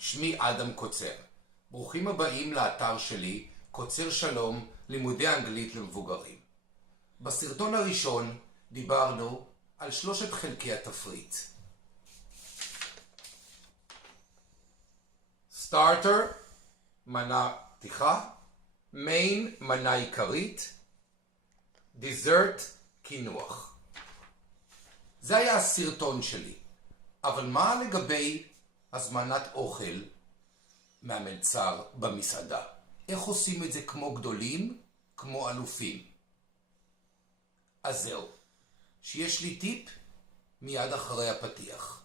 שמי אדם קוצר. ברוכים הבאים לאתר שלי, קוצר שלום, לימודי אנגלית למבוגרים. בסרטון הראשון דיברנו על 3 חלקי התפריט. סטארטר, מנה פתיחה, מיין, מנה עיקרית, דיזרט, קינוח. זה היה הסרטון שלי. אבל מה לגבי הזמנת אוכל מהמלצר במסעדה? איך עושים את זה כמו גדולים, כמו אלופים? אז זהו, שיש לי טיפ מיד אחרי הפתיח.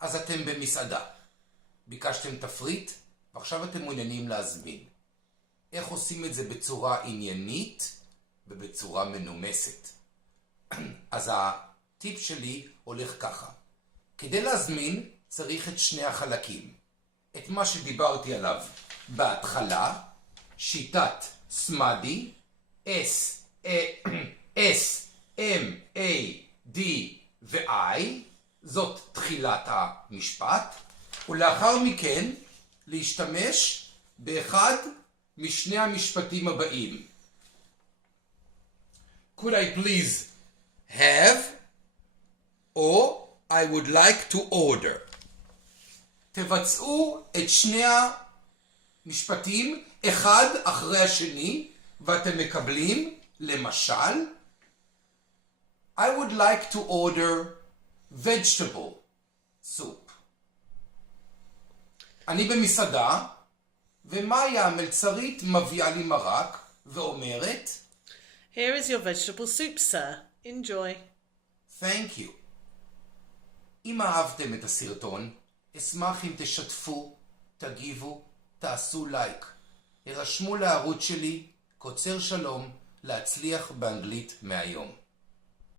אז אתם במסעדה, ביקשתם תפריט, ועכשיו אתם מעוניינים להזמין. איך עושים את זה בצורה עניינית ובצורה מנומסת? אז הטיפ שלי הולך ככה. כדי להזמין צריך את שני החלקים. את מה שדיברתי עליו בהתחלה, שיטת סמאדי, S, M, A, D ו-I, זאת תחילת המשפט, ולאחר מכן להשתמש באחד משני המשפטים הבאים. Could I please have, or I would like to order. תבצעו את שני המשפטים אחד אחרי השני, ואתם מקבלים, למשל, I would like to order vegetable soup. אני במסעדה, ומאיה המלצרית מביאה לי מרק, ואומרת, Here is your vegetable soup, sir. Enjoy. Thank you. אם אהבתם את הסרטון, אשמח אם תשתפו, תגיבו, תעשו לייק. הרשמו לערוץ שלי, קוצר שלום, להצליח באנגלית מהיום.